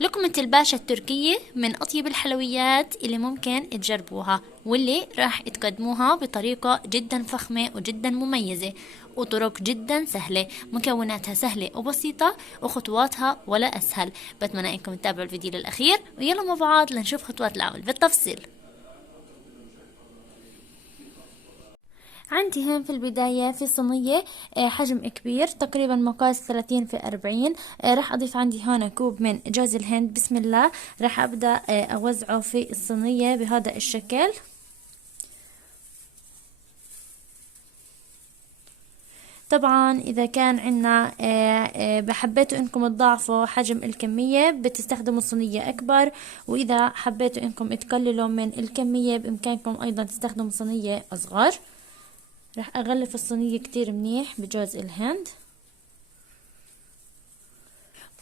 لقمة الباشا التركية من أطيب الحلويات اللي ممكن تجربوها، واللي راح تقدموها بطريقة جدا فخمة وجدا مميزة، وطرق جدا سهلة. مكوناتها سهلة وبسيطة، وخطواتها ولا أسهل. بتمنى إنكم تتابعوا الفيديو للأخير، ويلا مع بعض لنشوف خطوات العمل بالتفصيل. عندي هون في البداية في صينية حجم كبير، تقريبا مقاس 30 في 40. راح أضيف عندي هون كوب من جوز الهند. بسم الله. راح أبدأ أوزعه في الصينية بهذا الشكل. طبعا إذا كان عنا حبيتوا إنكم تضاعفوا حجم الكمية بتستخدموا صينية أكبر، وإذا حبيتوا إنكم تقللوا من الكمية بإمكانكم أيضا تستخدموا صينية أصغر. راح أغلف الصينية كتير منيح بجوز الهند.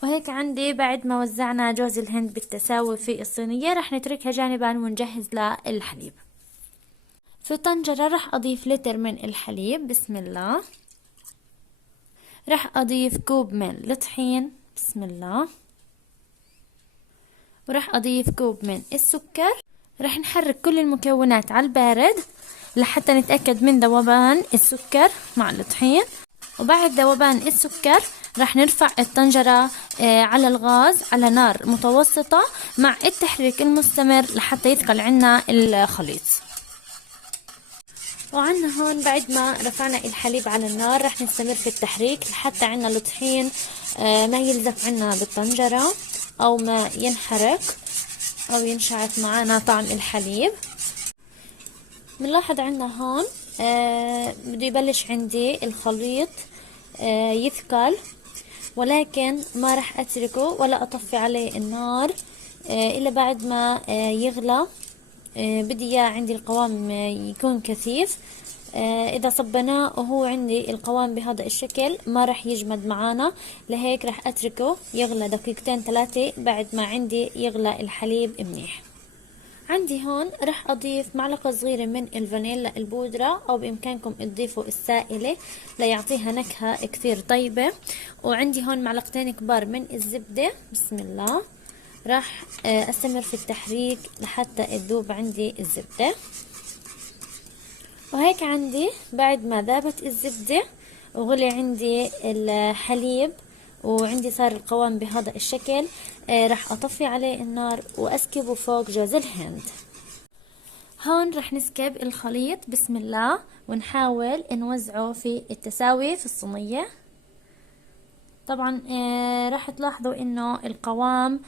وهيك عندي بعد ما وزعنا جوز الهند بالتساوي في الصينية راح نتركها جانبا ونجهز للحليب. في طنجرة راح أضيف لتر من الحليب. بسم الله. راح أضيف كوب من الطحين. بسم الله. وراح أضيف كوب من السكر. راح نحرك كل المكونات على البارد لحتى نتأكد من ذوبان السكر مع الطحين. وبعد ذوبان السكر راح نرفع الطنجرة على الغاز على نار متوسطة مع التحريك المستمر لحتى يثقل عنا الخليط. وعنا هون بعد ما رفعنا الحليب على النار راح نستمر في التحريك لحتى عنا الطحين ما يلزق عنا بالطنجرة او ما ينحرق او ينشعط معنا طعم الحليب. بنلاحظ عنا هون بده يبلش عندي الخليط يثقل، ولكن ما راح اتركه ولا اطفي عليه النار الا بعد ما يغلى. بدي اياه عندي القوام يكون كثيف. اذا صبناه وهو عندي القوام بهذا الشكل ما راح يجمد معانا، لهيك راح اتركه يغلى دقيقتين 3 بعد ما عندي يغلى الحليب منيح. عندي هون راح اضيف معلقة صغيرة من الفانيلا البودرة، او بامكانكم تضيفوا السائلة ليعطيها نكهة كثير طيبة. وعندي هون معلقتين كبار من الزبدة. بسم الله. راح استمر في التحريك لحتى تذوب عندي الزبدة. وهيك عندي بعد ما ذابت الزبدة وغلي عندي الحليب وعندي صار القوام بهذا الشكل، راح اطفي عليه النار واسكبه فوق جوز الهند. هون راح نسكب الخليط. بسم الله. ونحاول نوزعه في التساوي في الصينية. طبعا راح تلاحظوا انه القوام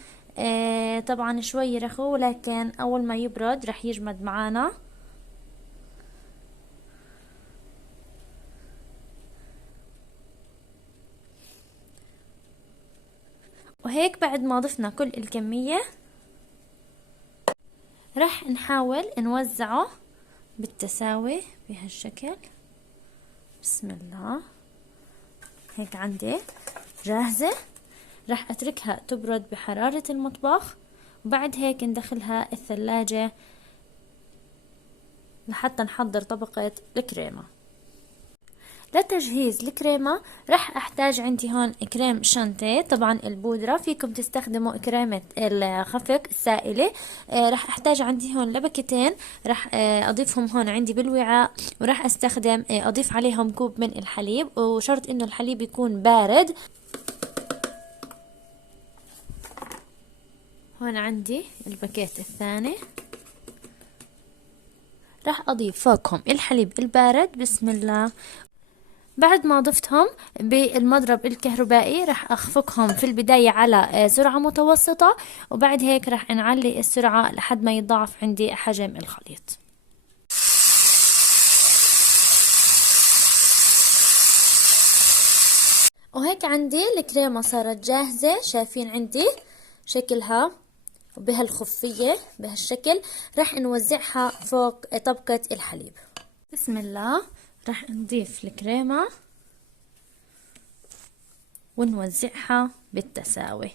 طبعا شوي رخو، ولكن اول ما يبرد راح يجمد معانا. وهيك بعد ما ضفنا كل الكمية راح نحاول نوزعه بالتساوي بهالشكل. بسم الله. هيك عندي جاهزة. راح اتركها تبرد بحرارة المطبخ، وبعد هيك ندخلها الثلاجة لحتى نحضر طبقة الكريمة. لتجهيز الكريمة راح احتاج عندي هون كريم شانتيه، طبعا البودرة، فيكم تستخدموا كريمة الخفق السائلة. راح احتاج عندي هون لبكتين، راح اضيفهم هون عندي بالوعاء، وراح استخدم اضيف عليهم كوب من الحليب، وشرط انه الحليب يكون بارد. هون عندي الباكيت الثاني، راح اضيف فوقهم الحليب البارد. بسم الله. بعد ما ضفتهم بالمضرب الكهربائي راح اخفقهم في البداية على سرعة متوسطة، وبعد هيك راح نعلي السرعة لحد ما يتضاعف عندي حجم الخليط. وهيك عندي الكريمة صارت جاهزة. شايفين عندي شكلها بهالخفية بهالشكل. راح نوزعها فوق طبقة الحليب. بسم الله. راح نضيف الكريمة ونوزعها بالتساوي.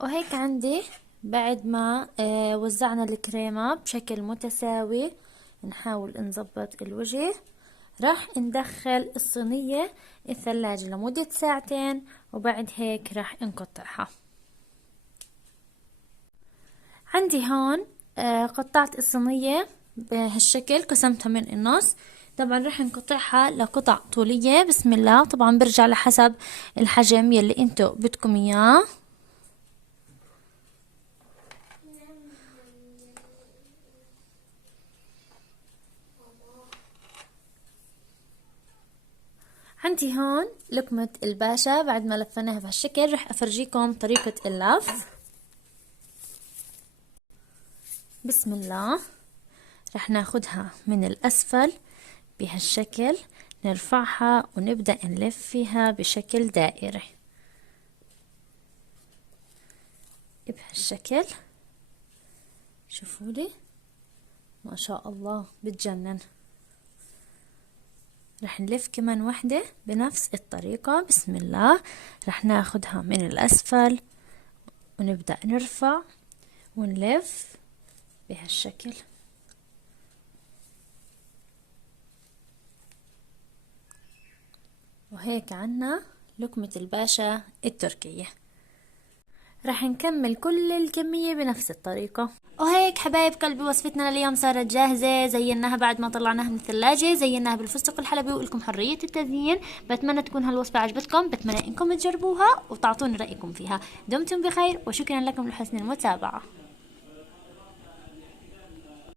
وهيك عندي بعد ما وزعنا الكريمة بشكل متساوي نحاول نظبط الوجه راح ندخل الصينية الثلاجة لمدة ساعتين، وبعد هيك راح نقطعها. عندي هون قطعت الصينية بهالشكل، قسمتها من النص. طبعا راح نقطعها لقطع طولية بسم الله، طبعا برجع لحسب الحجم يلي انتو بدكم اياه. عندي هون لقمة الباشا، بعد ما لفيناها بهالشكل رح افرجيكم طريقة اللف. بسم الله، رح ناخدها من الاسفل بهالشكل، نرفعها ونبدأ نلف فيها بشكل دائري بهالشكل. شوفوا لي ما شاء الله بتجنن. رح نلف كمان وحدة بنفس الطريقة بسم الله. رح ناخدها من الأسفل ونبدأ نرفع ونلف بهالشكل. وهيك عنا لقمة الباشا التركية. رح نكمل كل الكمية بنفس الطريقة. وهيك حبايب قلبي وصفتنا لليوم صارت جاهزة. زيناها بعد ما طلعناها من الثلاجة، زيناها بالفستق الحلبي ولكم حرية التزيين. بتمنى تكون هالوصفة عجبتكم، بتمنى انكم تجربوها وتعطوني رأيكم فيها. دمتم بخير وشكرا لكم لحسن المتابعة.